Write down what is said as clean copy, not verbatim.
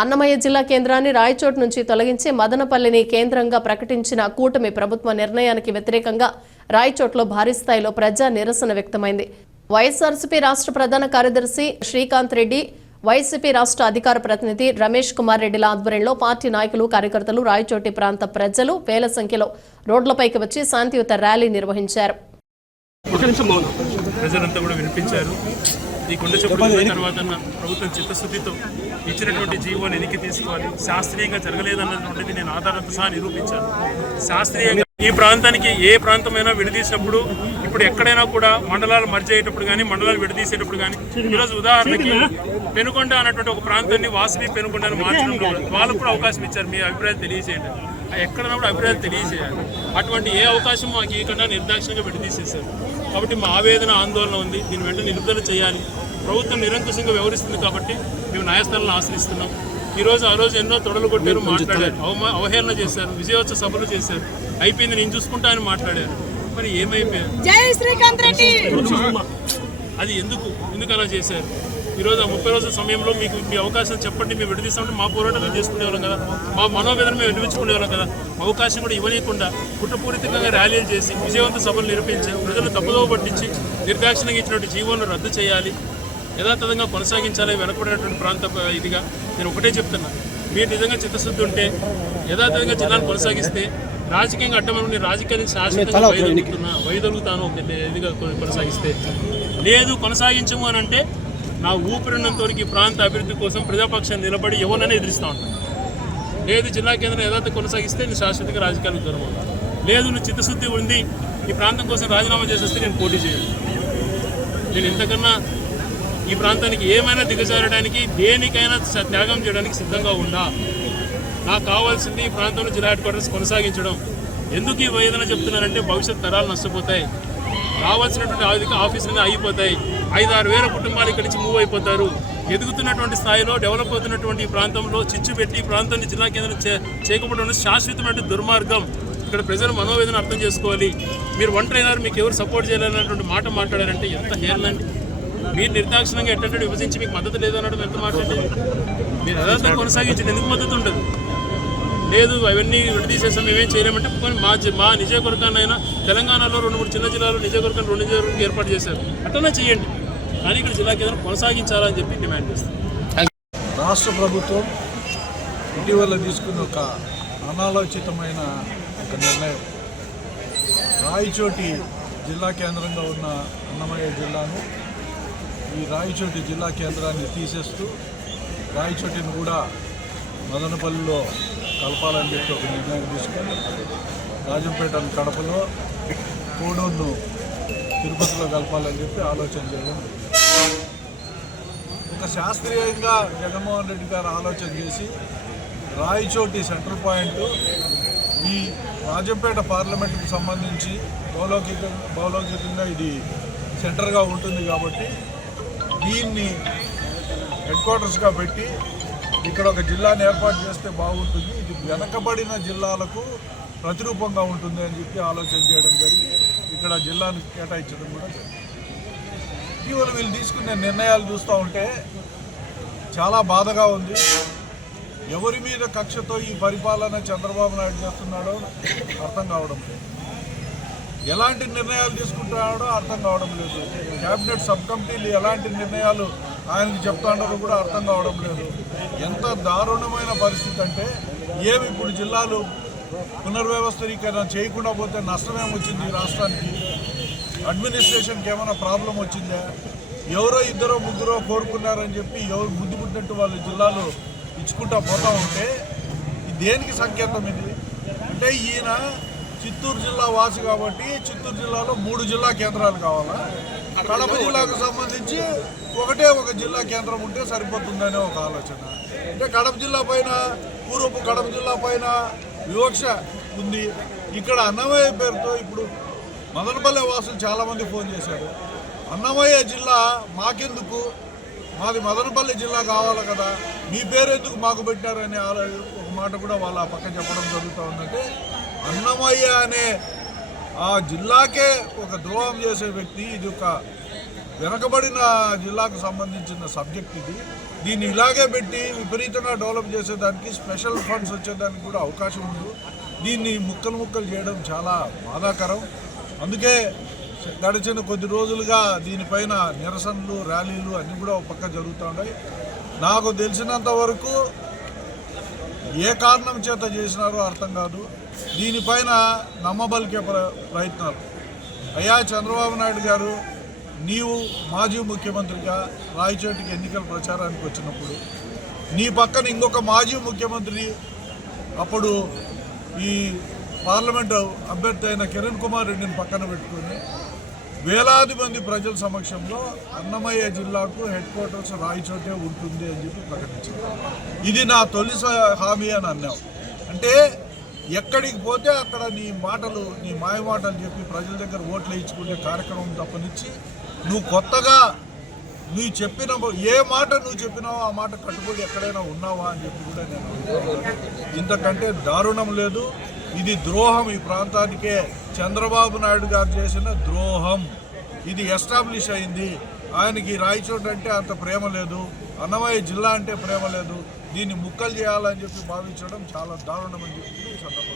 అన్నమయ్య జిల్లా కేంద్రాన్ని రాయచోట్ నుంచి తొలగించి మదనపల్లిని కేంద్రంగా ప్రకటించిన కూటమి ప్రభుత్వ నిర్ణయానికి వ్యతిరేకంగా రాయచోట్లో భారీ స్థాయిలో ప్రజా నిరసన వ్యక్తమైంది. వైఎస్ఆర్సీపీ రాష్ట్ర ప్రధాన కార్యదర్శి శ్రీకాంత్ రెడ్డి, వైసీపీ రాష్ట్ర అధికార ప్రతినిధి రమేష్ కుమార్ రెడ్డిల ఆధ్వర్యంలో పార్టీ నాయకులు, కార్యకర్తలు, రాయచోటి ప్రాంత ప్రజలు వేల సంఖ్యలో రోడ్లపైకి వచ్చి శాంతియుత ర్యాలీ నిర్వహించారు. ప్రజలంతా కూడా వినిపించారు. ఈ కొండ చెప్పుల తర్వాత ప్రభుత్వం చిత్తశుద్ధితో ఇచ్చినటువంటి జీవోని వెనక్కి తీసుకోవాలి. శాస్త్రీయంగా జరగలేదన్నటువంటిది నేను ఆధారంతో సహా నిరూపించాను. శాస్త్రీయంగా ఈ ప్రాంతానికి ఏ ప్రాంతమైనా విడదీసినప్పుడు ఇప్పుడు ఎక్కడైనా కూడా మండలాలు మర్జ్ అయ్యేటప్పుడు కానీ, మండలాలు విడదీసేటప్పుడు కానీ, ఈరోజు ఉదాహరణకి పెనుకొండ అన్నటువంటి ఒక ప్రాంతాన్ని వాసవి పెనుకొండని మార్చడంలో వాళ్ళకు కూడా అవకాశం ఇచ్చారు. మీ అభిప్రాయాలు తెలియజేయండి. ఎక్కడైనా కూడా అభిప్రాయాలు తెలియజేయాలి. అటువంటి ఏ అవకాశం మాకు ఇవ్వకుండా నిర్దాక్షిణ్యంగా విడదీసేశారు. కాబట్టి మా ఆవేదన, ఆందోళన ఉంది. దీని వెంటనే నిలుపుదల చేయాలి. ప్రభుత్వం నిరంకుశంగా వ్యవహరిస్తుంది కాబట్టి మేము న్యాయస్థానాలను ఆశ్రయిస్తున్నాం. ఈరోజు ఆ రోజు ఎన్నో తొడలు కొట్టారు, మాట్లాడారు, అవహేళన చేశారు, విజయోత్సవ సభలు చేశారు. అయిపోయింది, నేను చూసుకుంటా అని మాట్లాడారు. మరి ఏమైపోయారు? అది ఎందుకు అలా చేశారు? ఈరోజు ఆ 30 రోజుల సమయంలో మీకు మీ అవకాశం చెప్పండి, మేము విడదీస్తామంటే మా పోరాటం మేము చేసుకునేవాళ్ళం కదా, మా మనోవేదన మేము వినిపించుకునేవాళ్ళం కదా. అవకాశం కూడా ఇవ్వనీయకుండా కుట్రపూరితంగా ర్యాలీలు చేసి విజయవంత సభలు నిర్వహించి ప్రజలు తప్పుదోవ పట్టించి నిర్దాక్షిణ్యంగా ఇచ్చినటువంటి జీవోలను రద్దు చేయాలి, యథాతథంగా కొనసాగించాలి. వెనకబడినటువంటి ప్రాంత ఇదిగా నేను ఒకటే చెప్తున్నా, మీరు నిజంగా చిత్తశుద్ధి ఉంటే యథాతథంగా జిల్లాను కొనసాగిస్తే రాజకీయంగా అడ్డమని రాజకీయాన్ని శాశ్వతంగా వైదొలుగుతాను ఇదిగా కొనసాగిస్తే, లేదు కొనసాగించము అని అంటే నా ఊపిరినంతవరకు ఈ ప్రాంత అభివృద్ధి కోసం ప్రజాపక్షాన్ని నిలబడి ఎవరినైనా ఎదిరిస్తూ ఉంటాను. లేదు జిల్లా కేంద్రం యథాతథ కొనసాగిస్తే నేను శాశ్వతంగా రాజకీయాలకు దూరం అవుతాను. లేదు నువ్వు చిత్తశుద్ధి ఉంది ఈ ప్రాంతం కోసం రాజీనామా చేసి వస్తే నేను పోటీ చేయను. నేను ఇంతకన్నా ఈ ప్రాంతానికి ఏమైనా దిగజారడానికి, దేనికైనా త్యాగం చేయడానికి సిద్ధంగా ఉండా. నాకు కావాల్సింది ఈ ప్రాంతంలో జిల్లా హెడ్ క్వార్టర్స్ కొనసాగించడం. ఎందుకు ఈ వేదన చెప్తున్నానంటే భవిష్యత్ తరాలు నష్టపోతాయి. రావాల్సినటువంటి ఆఫీసులన్నీ ఆగిపోతాయి. 5-6 వేల కుటుంబాలు ఇక్కడి నుంచి మూవ్ అయిపోతారు. ఎదుగుతున్నటువంటి స్థాయిలో డెవలప్ అవుతున్నటువంటి ఈ ప్రాంతంలో చిచ్చు పెట్టి ఈ ప్రాంతాన్ని జిల్లా కేంద్రం చేయకపోవడం శాశ్వతమైన దుర్మార్గం. ఇక్కడ ప్రజలు మనోవేదన అర్థం చేసుకోవాలి. మీరు ఒంటరైనారు, మీకు ఎవరు సపోర్ట్ చేయాలన్నటువంటి మాట మాట్లాడారంటే ఎంత హేళనండి. మీరు నిర్దాక్షిణంగా ఎట్టంటే విభజించి మీకు మద్దతు లేదు అనడం ఎంత మాట్లాడి, మీరు యథార్థంగా కొనసాగించింది ఎందుకు మద్దతు ఉండదు? లేదు అవన్నీ విడదీసేసాం, మేమేం చేయలేమంటే మా నియోజకవర్గాన్నైనా తెలంగాణలో 2-3 చిన్న జిల్లాలు నియోజకవర్గాన్ని 2 నియోజకవర్గం ఏర్పాటు చేశారు. అట్లనే చేయండి, కానీ ఇక్కడ జిల్లా కేంద్రం కొనసాగించాలని చెప్పి డిమాండ్ చేస్తాం. రాష్ట్ర ప్రభుత్వం ఇటీవల తీసుకున్న ఒక అనాలోచితమైన ఒక నిర్ణయం, రాయచోటి జిల్లా కేంద్రంగా ఉన్న అన్నమయ్య జిల్లాను ఈ రాయచోటి జిల్లా కేంద్రాన్ని తీసేస్తూ రాయచోటిని కూడా మదనపల్లిలో కలపాలని చెప్పి ఒక నిర్ణయం తీసుకొని రాజంపేట కడపలో, కోడూరును తిరుపతిలో కలపాలని చెప్పి ఆలోచన చేయడం. ఒక శాస్త్రీయంగా జగన్మోహన్ రెడ్డి గారు ఆలోచన చేసి రాయచోటి సెంట్రల్ పాయింట్ ఈ రాజంపేట పార్లమెంటుకు సంబంధించి భౌగోళికంగా ఇది సెంటర్గా ఉంటుంది కాబట్టి దీన్ని హెడ్ క్వార్టర్స్గా పెట్టి ఇక్కడ ఒక జిల్లాని ఏర్పాటు చేస్తే బాగుంటుంది, ఇది వెనకబడిన జిల్లాలకు ప్రతిరూపంగా ఉంటుంది అని చెప్పి ఆలోచన చేయడం జరిగి ఇక్కడ జిల్లాను కేటాయించడం కూడా జరిగింది. ఇటీవల వీళ్ళు తీసుకునే నిర్ణయాలు చూస్తూ ఉంటే చాలా బాధగా ఉంది. ఎవరి మీద కక్షతో ఈ పరిపాలన చంద్రబాబు నాయుడు చేస్తున్నాడో అర్థం కావడం లేదు, ఎలాంటి నిర్ణయాలు తీసుకుంటున్నాడో అర్థం కావడం లేదు, క్యాబినెట్ సబ్ కమిటీలు ఎలాంటి నిర్ణయాలు ఆయనకు చెప్తున్నారో కూడా అర్థం కావడం లేదు. ఎంత దారుణమైన పరిస్థితి అంటే, ఏమి ఇప్పుడు జిల్లాలు పునర్వ్యవస్థీకరణ చేయకుండా పోతే నష్టమేమొచ్చింది ఈ రాష్ట్రానికి? అడ్మినిస్ట్రేషన్కి ఏమైనా ప్రాబ్లం వచ్చిందా? ఎవరో 2-3 కోరుకున్నారని చెప్పి ఎవరు బుద్ధి పుట్టినట్టు వాళ్ళు జిల్లాలు ఇచ్చుకుంటా పోతూ ఉంటే దేనికి సంకేతం ఇది? అంటే ఈయన చిత్తూరు జిల్లా వాసి కాబట్టి చిత్తూరు జిల్లాలో 3 జిల్లా కేంద్రాలు కావాలా? కడప జిల్లాకు సంబంధించి ఒక జిల్లా కేంద్రం ఉంటే సరిపోతుందనే ఒక ఆలోచన. అంటే కడప జిల్లా పైన, పూర్వపు కడప జిల్లా పైన వివక్ష ఉంది. ఇక్కడ అన్నమయ్య పేరుతో ఇప్పుడు మదనపల్లె వాసులు చాలామంది ఫోన్ చేశారు, అన్నమయ్య జిల్లా మాకెందుకు, మాది మదనపల్లి జిల్లా కావాలి కదా, మీ పేరు ఎందుకు మాకు పెట్టారనే ఒక మాట కూడా వాళ్ళ పక్కన చెప్పడం జరుగుతూ ఉందంటే, అన్నమయ్య అనే ఆ జిల్లాకే ఒక ద్రోహం చేసే వ్యక్తి. ఇది ఒక వెనకబడిన జిల్లాకు సంబంధించిన సబ్జెక్ట్. ఇది దీన్ని ఇలాగే పెట్టి విపరీతంగా డెవలప్ చేసేదానికి స్పెషల్ ఫండ్స్ వచ్చేదానికి కూడా అవకాశం ఉంది. దీన్ని ముక్కలు ముక్కలు చేయడం చాలా బాధాకరం. అందుకే గడిచిన కొద్ది రోజులుగా దీనిపైన నిరసనలు, ర్యాలీలు అన్నీ కూడా ఒక పక్క జరుగుతూ ఉన్నాయి. నాకు తెలిసినంత వరకు ఏ కారణం చేత చేసినారో అర్థం కాదు. దీనిపైన నమ్మబలికే ప్రయత్నాలు. అయ్యా చంద్రబాబు నాయుడు గారు, నీవు మాజీ ముఖ్యమంత్రిగా రాయచోటికి ఎన్నికల ప్రచారానికి వచ్చినప్పుడు నీ పక్కన ఇంకొక మాజీ ముఖ్యమంత్రి, అప్పుడు ఈ పార్లమెంటు అభ్యర్థి అయిన కిరణ్ కుమార్ రెడ్డిని పక్కన పెట్టుకొని వేలాది మంది ప్రజల సమక్షంలో అన్నమయ్య జిల్లాకు హెడ్ క్వార్టర్స్ రాయచోటే ఉంటుంది అని చెప్పి ప్రకటించారు. ఇది నా తొలి హామీ అని అన్నావు. అంటే ఎక్కడికి పోతే అక్కడ నీ మాయ మాటలు చెప్పి ప్రజల దగ్గర ఓట్లు వేయించుకునే కార్యక్రమం తప్పనిచ్చి నువ్వు కొత్తగా నువ్వు చెప్పిన ఏ మాట నువ్వు చెప్పినావో ఆ మాట కట్టుబడి ఎక్కడైనా ఉన్నావా అని చెప్పి కూడా నేను అనుకుంటున్నాను. ఇంతకంటే దారుణం లేదు. ఇది ద్రోహం. ఈ ప్రాంతానికే చంద్రబాబు నాయుడు గారు చేసిన ద్రోహం. ఇది ఎస్టాబ్లిష్ అయింది. ఆయనకి రాయచోటు అంటే అంత ప్రేమ లేదు, అన్నమయ్య జిల్లా అంటే ప్రేమ లేదు. దీన్ని ముక్కలు చేయాలని చెప్పి భావించడం చాలా దారుణం అని చెప్పి సందర్భంగా